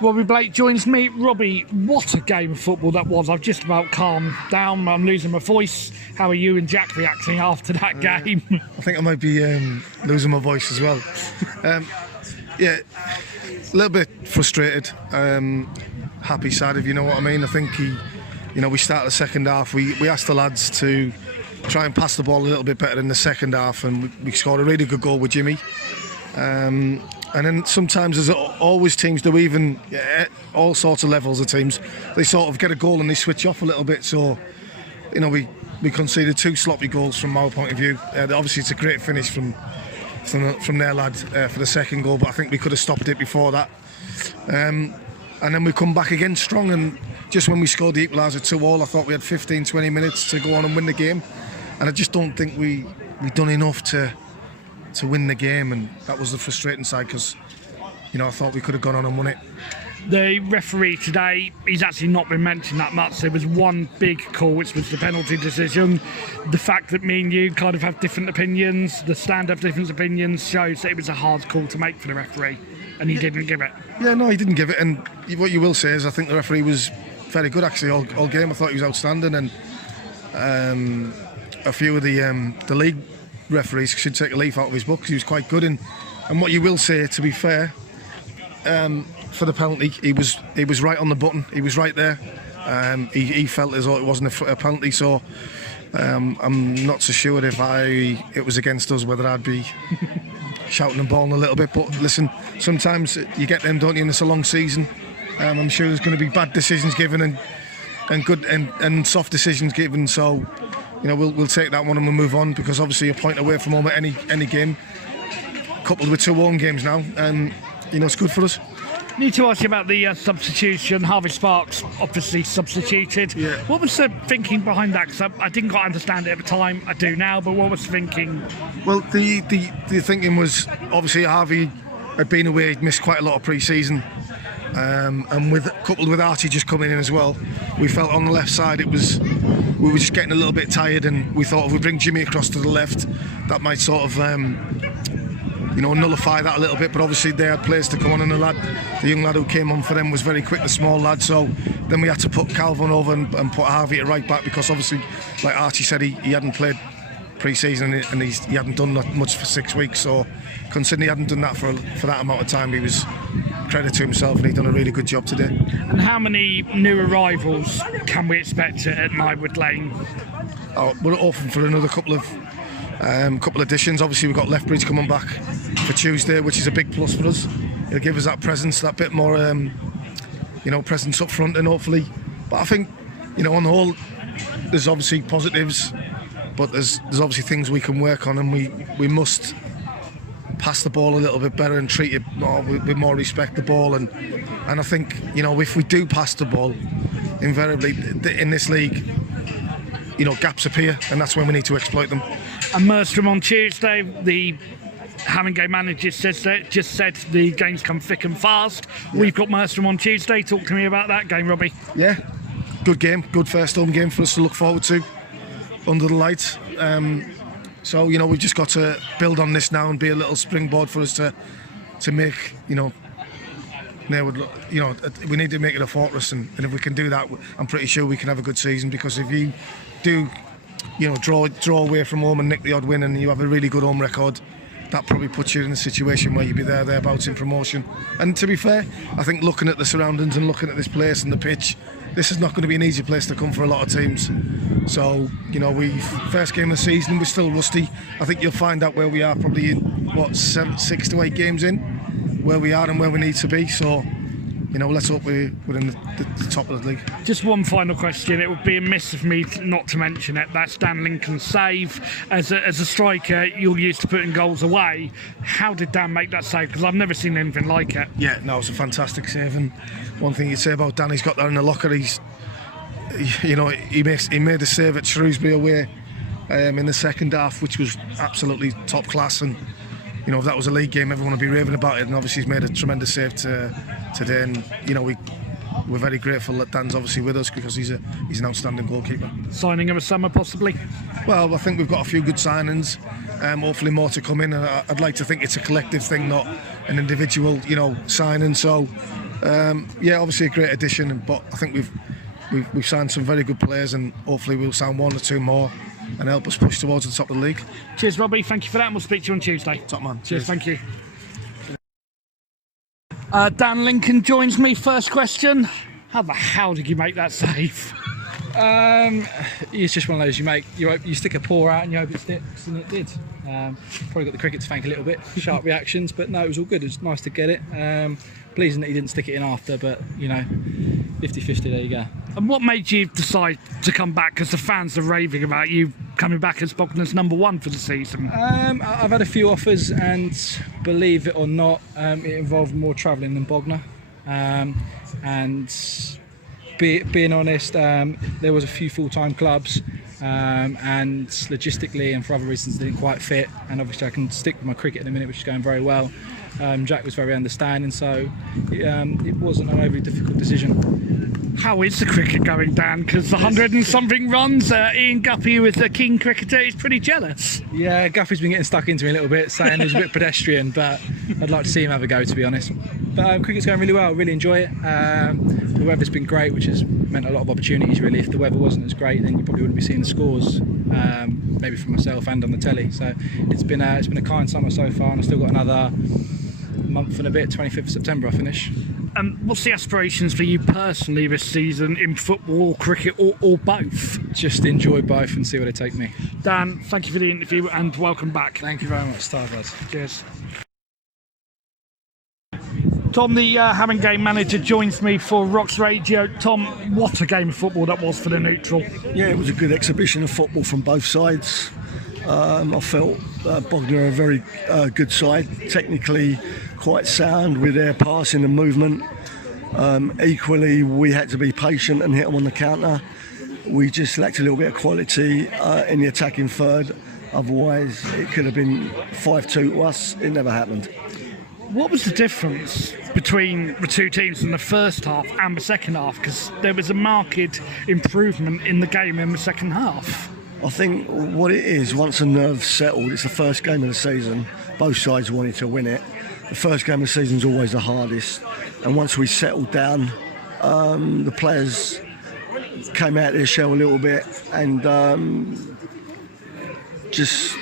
Robbie Blake joins me. Robbie, what a game of football that was. I've just about calmed down. I'm losing my voice. How are you and Jack reacting after that game? I think I might be losing my voice as well. Yeah, a little bit frustrated. Happy, sad, if you know what I mean. I think we started the second half. We asked the lads to try and pass the ball a little bit better in the second half, and we scored a really good goal with Jimmy. And then sometimes, as always teams do, even all sorts of levels of teams, they sort of get a goal and they switch off a little bit. So, we conceded 2 sloppy goals from our point of view. Obviously, it's a great finish from their lad for the second goal, but I think we could have stopped it before that. And then we come back again strong, and just when we scored the equaliser 2-2, I thought we had 15-20 minutes to go on and win the game. And I just don't think we done enough to win the game, and that was the frustrating side, because I thought we could have gone on and won it. The referee today, he's actually not been mentioned that much. There was one big call, which was the penalty decision. The fact that me and you kind of have different opinions, the stand have different opinions, shows that it was a hard call to make for the referee, and he didn't give it. Yeah, no, he didn't give it, and what you will say is I think the referee was very good actually all game. I thought he was outstanding, and a few of the league referees should take a leaf out of his book. He was quite good, and what you will say, to be fair, for the penalty, he was right on the button. He was right there. He felt as though it wasn't a penalty, so I'm not so sure if it was against us whether I'd be shouting and bawling a little bit. But listen, sometimes you get them, don't you? And it's a long season. I'm sure there's going to be bad decisions given and good and soft decisions given. So we'll take that one and we'll move on, because obviously a point away from home at any game, coupled with 2 home games now, and it's good for us. Need to ask you about the substitution. Harvey Sparks obviously substituted. Yeah. What was the thinking behind that? Because I didn't quite understand it at the time. I do now, but what was the thinking? Well, the thinking was, obviously Harvey had been away, he'd missed quite a lot of pre-season, and coupled with Archie just coming in as well, we felt on the left side we were just getting a little bit tired, and we thought if we bring Jimmy across to the left, that might sort of nullify that a little bit. But obviously they had players to come on, and the young lad who came on for them was very quick, the small lad. So then we had to put Calvin over and put Harvey at right back, because obviously, like Archie said, he hadn't played pre-season, and he hadn't done that much for 6 weeks. So considering he hadn't done that for that amount of time, he was credit to himself, and he'd done a really good job today. And how many new arrivals can we expect at Nywood Lane? We're open for another couple of additions. Obviously we've got Lethbridge coming back for Tuesday, which is a big plus for us. It'll give us that presence, that bit more presence up front, and hopefully, but I think on the whole there's obviously positives, but there's obviously things we can work on, and we must pass the ball a little bit better and treat it with more respect, the ball, and I think if we do pass the ball, invariably in this league gaps appear, and that's when we need to exploit them. And Merstrom on Tuesday, the Haringly manager just said the games come thick and fast. Yeah. We've got Merstrom on Tuesday. Talk to me about that game, Robbie. Yeah, good game, good first home game for us to look forward to under the lights. So we've just got to build on this now and be a little springboard for us to make Nairwood. We need to make it a fortress, and if we can do that, I'm pretty sure we can have a good season. Because if you do draw away from home and nick the odd win, and you have a really good home record, that probably puts you in a situation where you'd be thereabouts in promotion. And to be fair, I think looking at the surroundings and looking at this place and the pitch, this is not going to be an easy place to come for a lot of teams. So first game of the season, we're still rusty. I think you'll find out where we are probably in 6 to 8 games in, where we are and where we need to be. So let's hope we're in the top of the league. Just one final question. It would be amiss of me not to mention it. That's Dan Lincoln's save. As a striker, you're used to putting goals away. How did Dan make that save? Because I've never seen anything like it. Yeah, no, it was a fantastic save. And one thing you'd say about Dan, he's got that in the locker. He made a save at Shrewsbury away in the second half, which was absolutely top class. And if that was a league game, everyone would be raving about it. And obviously he's made a tremendous save today, and we're very grateful that Dan's obviously with us, because he's an outstanding goalkeeper. Signing of a summer possibly? Well, I think we've got a few good signings, hopefully more to come in, and I'd like to think it's a collective thing, not an individual signing. So Yeah, obviously a great addition, but I think we've signed some very good players, and hopefully we'll sign one or two more and help us push towards the top of the league. Cheers, Robbie. Thank you for that, and we'll speak to you on Tuesday. Top man. Cheers. Thank you. Dan Lincoln joins me. First question: how the hell did you make that save? It's just one of those you stick a paw out and you hope it sticks, and it did. Probably got the cricket to thank a little bit, sharp reactions, but no, it was all good. It was nice to get it. Pleasing that he didn't stick it in after, but 50-50, there you go. And what made you decide to come back? Because the fans are raving about you coming back as Bognar's #1 for the season. I've had a few offers, and believe it or not, it involved more travelling than Bognor. And being honest, there was a few full-time clubs, and logistically and for other reasons they didn't quite fit. And obviously I can stick with my cricket at the minute, which is going very well. Jack was very understanding, so it wasn't an overly difficult decision. How is the cricket going, Dan? Because the 100 and something runs, Ian Guppy, who is a keen cricketer, is pretty jealous. Yeah, Guffey's been getting stuck into me a little bit, saying it was a bit pedestrian, but I'd like to see him have a go, to be honest. But cricket's going really well, I really enjoy it. The weather's been great, which has meant a lot of opportunities, really. If the weather wasn't as great, then you probably wouldn't be seeing the scores, maybe for myself and on the telly. So it's been a kind summer so far, and I've still got another month and a bit. 25th of September I finish. What's the aspirations for you personally this season in football, cricket, or both? Just enjoy both and see where they take me. Dan, thank you for the interview and welcome back. Thank you very much, Starbud. Cheers. Tom, the Haringly manager, joins me for Rocks Radio. Tom, what a game of football that was for the neutral. Yeah, it was a good exhibition of football from both sides. I felt Bognor are a very good side, technically quite sound with their passing and movement. Equally, we had to be patient and hit them on the counter. We just lacked a little bit of quality in the attacking third. Otherwise, it could have been 5-2 to us. It never happened. What was the difference between the two teams in the first half and the second half? Because there was a marked improvement in the game in the second half. I think what it is, once the nerves settled, it's the first game of the season. Both sides wanted to win it. The first game of the season is always the hardest. And once we settled down, the players came out of their shell a little bit and just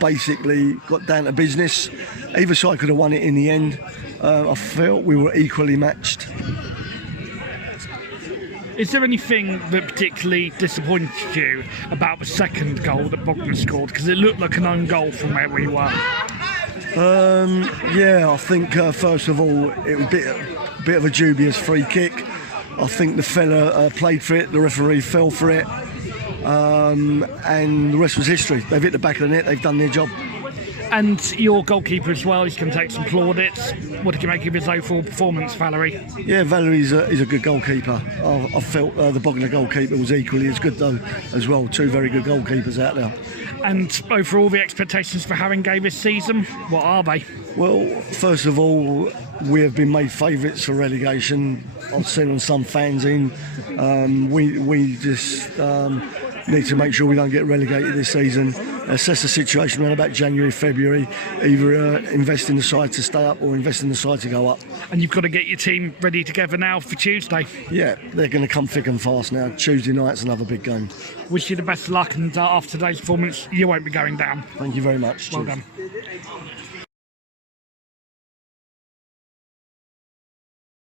basically got down to business. Either side could have won it in the end. I felt we were equally matched. Is there anything that particularly disappointed you about the second goal that Bognor scored? Because it looked like an own goal from where we were. Yeah, I think first of all it was a bit of a dubious free kick. I think the fella played for it, the referee fell for it, and the rest was history. They've hit the back of the net, they've done their job. And your goalkeeper as well, he's going to take some plaudits. What did you make of his overall performance, Valerie? Yeah, Valerie's a good goalkeeper. I felt the Bognor goalkeeper was equally as good though as well. Two very good goalkeepers out there. And overall, the expectations for Haringly this season, what are they? Well, first of all, we have been made favourites for relegation. I've seen on some fanzine. We just need to make sure we don't get relegated this season. Assess the situation around about January, February. Either invest in the side to stay up or invest in the side to go up. And you've got to get your team ready together now for Tuesday. Yeah, they're going to come thick and fast now. Tuesday night's another big game. Wish you the best of luck, and after today's performance, you won't be going down. Thank you very much. Well Cheers. done.